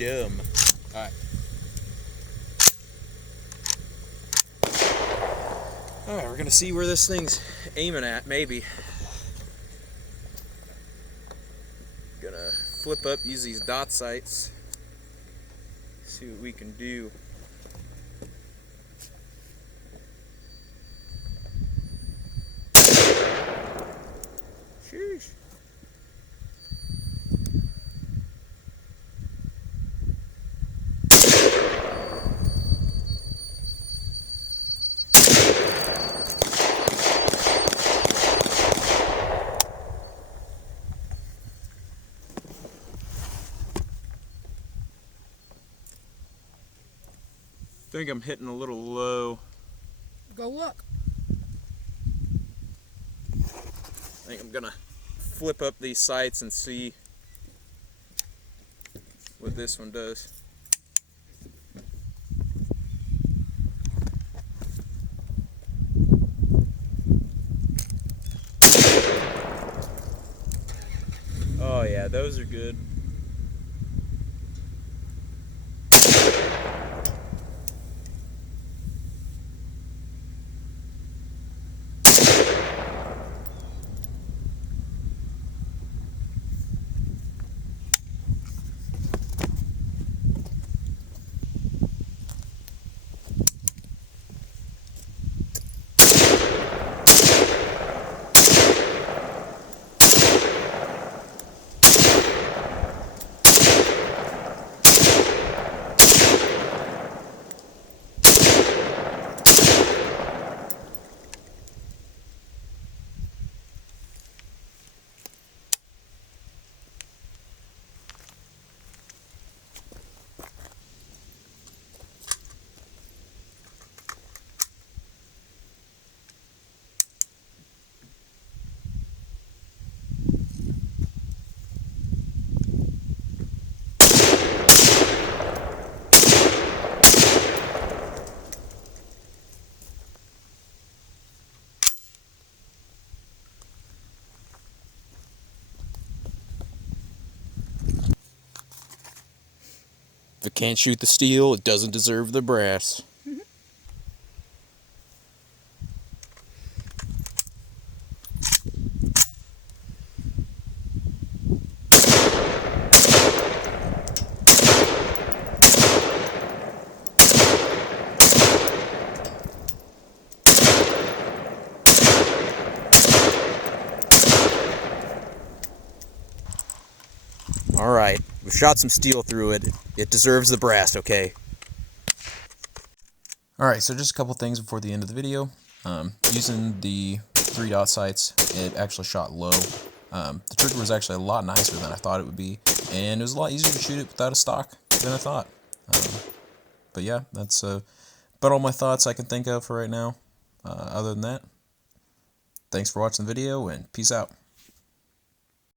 dumb. Alright. Alright, we're gonna see where this thing's aiming at, maybe. Gonna flip up, use these dot sights. See what we can do. Sheesh. I think I'm hitting a little low. Go look. I think I'm gonna flip up these sights and see what this one does. Oh yeah, those are good. If it can't shoot the steel, it doesn't deserve the brass. Alright, we've shot some steel through it. It deserves the brass, okay? Alright, so just a couple things before the end of the video. Using the 3-dot sights, it actually shot low. The trigger was actually a lot nicer than I thought it would be, and it was a lot easier to shoot it without a stock than I thought. But yeah, that's about all my thoughts I can think of for right now. Other than that, thanks for watching the video, and peace out.